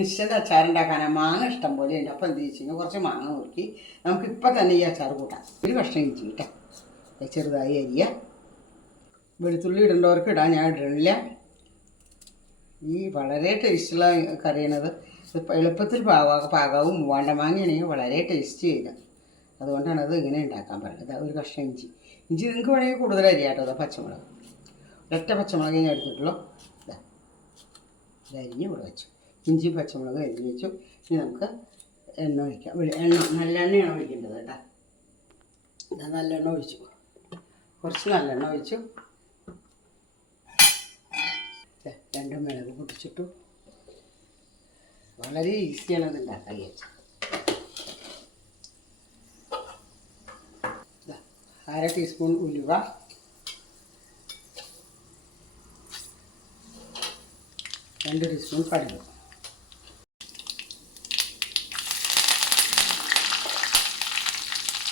Instant അച്ചാറുണ്ടാക്കാനാണ്. മാങ്ങ ഇഷ്ടം പോലെ ഉണ്ട്. അപ്പോൾ എന്ത് വെച്ച് കഴിഞ്ഞാൽ കുറച്ച് മാങ്ങ നോക്കി നമുക്കിപ്പോൾ തന്നെ ഈ അച്ചാർ കൂട്ടാം. ഒരു കഷ്ണം ഇഞ്ചി കിട്ടാം, ചെറുതായി അരിയ. വെളുത്തുള്ളി ഇടേണ്ടവർക്ക് ഇടാൻ, ഞാൻ ഇടണില്ല. ഈ വളരെ ടേസ്റ്റുള്ള കറിയാണത്. എളുപ്പത്തിൽ പാകാവും. മൂവാണ്ട മാങ്ങയാണെങ്കിൽ വളരെ ടേസ്റ്റ് ചെയ്യുക. അതുകൊണ്ടാണ് അത് ഇങ്ങനെ ഉണ്ടാക്കാൻ പറയുന്നത്. ഒരു കഷ്ണം ഇഞ്ചി നിങ്ങൾക്ക് വേണമെങ്കിൽ കൂടുതൽ അരിയാട്ടോ. അതാ പച്ചമുളക്, ഒരൊറ്റ പച്ചമുളക് ഞാൻ എടുത്തിട്ടുള്ളൂ. ഇതരിഞ്ഞ് ഇവിടെ വെച്ചു. ഇഞ്ചി പച്ചമുളക് അരിഞ്ഞ് വെച്ചു. ഇനി നമുക്ക് എണ്ണ ഒഴിക്കാം. നല്ലെണ്ണയാണ് ഒഴിക്കേണ്ടത് കേട്ടോ. നല്ലെണ്ണ ഒഴിച്ചു, കുറച്ച് നല്ലെണ്ണ ഒഴിച്ചു. 2 മിളക് പൊട്ടിച്ചിട്ടു. വളരെ ഈസിയാണ് അത് ഉണ്ടാക്കാൻ വിചാരിച്ചത്. 1/2 ടീസ്പൂൺ ഉലുവ, 2 ടീസ്പൂൺ കടുക്,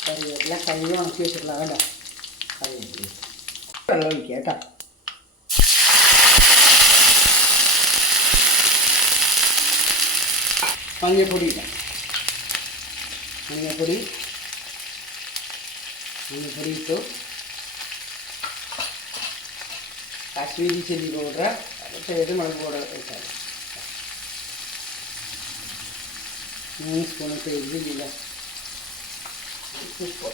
കറിവേപ്പില കഴുകി ഉണക്കി വെച്ചിട്ടുള്ള കേട്ടോ. കറിവേപ്പില വെള്ളം ഒഴിക്കുക കേട്ടോ. മഞ്ഞൾപ്പൊടി ഇടാം. മഞ്ഞൾപ്പൊടി ഇട്ടു. കാശ്മീരി ചില്ലി പൗഡർ, ഏത് മുളക് പൗഡർ വെച്ചാൽ 3 സ്പൂൺ എരിവില്ല. ഉപ്പ്,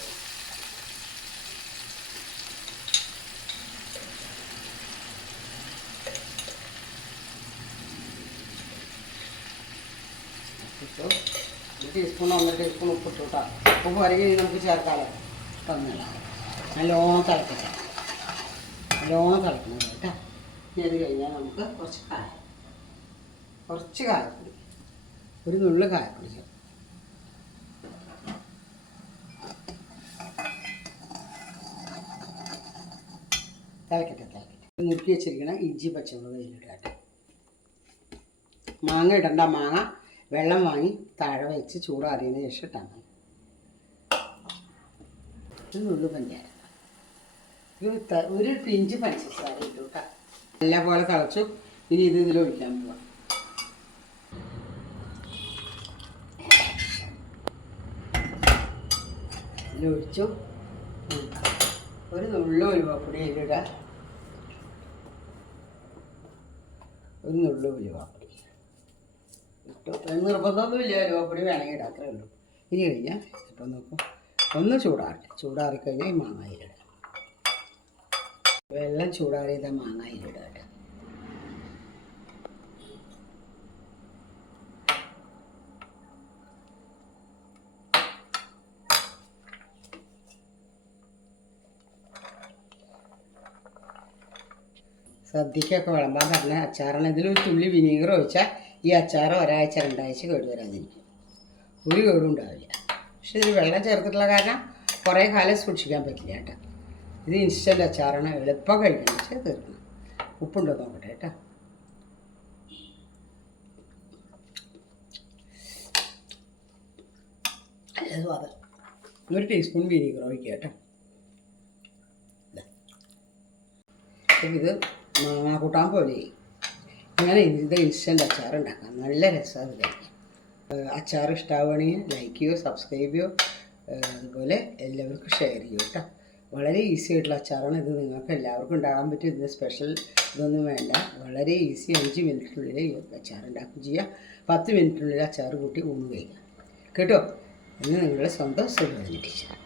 ഇട്ടു. 1 ടീസ്പൂൺ 1.5 ടീസ്പൂൺ ഉപ്പിട്ടു കേട്ടോ. ഉപ്പ് വരകി നമുക്ക് ചേർക്കാമല്ലോ. തന്നില്ല, നല്ലോണം തിളപ്പിക്കാം. നല്ലോണം തിളക്കുന്നത് കേട്ടോ. ഇനി അത് കഴിഞ്ഞാൽ നമുക്ക് കുറച്ച് കായപ്പൊടി, ഒരു നുള്ളു കായപ്പൊടി ചേർക്കാം. തിളക്കട്ടെ. മുറുക്കി വെച്ചിരിക്കണം ഇഞ്ചി പച്ചമുളക് അതിലിടാട്ടെ. മാങ്ങ ഇടണ്ട. മാങ്ങ വെള്ളം വാങ്ങി താഴെ വെച്ച് ചൂടാറിയതിന് ശേഷം ഇട്ടാൽ മതി. ഒരു നുള്ളു പഞ്ചാര, ഒരു പിഞ്ച് പഞ്ചസാര ഇട്ടു കേട്ടോ. നല്ല പോലെ തിളച്ചു. ഇനി ഇതിലൊഴിക്കാൻ പോവാം. ഇതിലൊഴിച്ചു. ഒരു നുള്ളു ഉലുവാപ്പൊടി ഇതിലിടാം. ഒരു നുള്ളു ഉലുവാപ്പൊടി ഇട്ടു. നിർബന്ധമൊന്നുമില്ല, ഉലുവാപ്പൊടി വേണമെങ്കിൽ ഇടാം, അത്രേ ഉള്ളൂ. ഇനി കഴിഞ്ഞാൽ ഇപ്പം നോക്കും, ഒന്ന് ചൂടാറിക്കഴിഞ്ഞാൽ ഈ മാങ്ങയിലിടാം. വെള്ളം ചൂടാറിയത് മാങ്ങയിലിടാം. സദ്യക്കൊക്കെ വിളമ്പാൻ പറഞ്ഞ അച്ചാറാണ്. ഇതിലൊരു തുള്ളി വിനീഗർ ഒഴിച്ചാൽ ഈ അച്ചാർ ഒരാഴ്ച 2 ആഴ്ച കേടുവരാതിരിക്കും. ഒരു കേടും ഉണ്ടാവില്ല. പക്ഷെ ഇതിൽ വെള്ളം ചേർത്തിട്ടുള്ള കാരണം കുറേ കാലം സൂക്ഷിക്കാൻ പറ്റില്ല കേട്ടോ. ഇത് ഇൻസ്റ്റൻ്റ് അച്ചാറാണ്, എളുപ്പം കഴിക്കണം. പക്ഷേ തീർക്കണം. ഉപ്പുണ്ടോ നോക്കട്ടെ കേട്ടോ. അത് 1 ടീസ്പൂൺ വിനീഗർ ഒഴിക്കുക കേട്ടോ. ഇത് മാങ്ങ കൂട്ടാൻ പോലെ ഇങ്ങനെ ഇത് ഇൻസ്റ്റൻ്റ് അച്ചാർ ഉണ്ടാക്കാം. നല്ല രസമാണ് കഴിക്കാൻ. അച്ചാർ ഇഷ്ടമാവുകയാണെങ്കിൽ ലൈക്ക് ചെയ്യുമോ, സബ്സ്ക്രൈബ് ചെയ്യുമോ, അതുപോലെ എല്ലാവർക്കും ഷെയർ ചെയ്യും കേട്ടോ. വളരെ ഈസി ആയിട്ടുള്ള അച്ചാറാണ് ഇത്. നിങ്ങൾക്ക് എല്ലാവർക്കും ഉണ്ടാകാൻ പറ്റും. ഇതിന് സ്പെഷ്യൽ ഇതൊന്നും വേണ്ട. വളരെ ഈസി. 5 മിനിറ്റിനുള്ളിൽ ഈ അച്ചാർ ഉണ്ടാക്കും ചെയ്യുക. 10 മിനിറ്റിനുള്ളിൽ അച്ചാർ കൂട്ടി ഊണ് കഴിക്കാം കേട്ടോ. ഇന്ന് നിങ്ങളുടെ സ്വന്തം സുഖം ടീച്ചർ.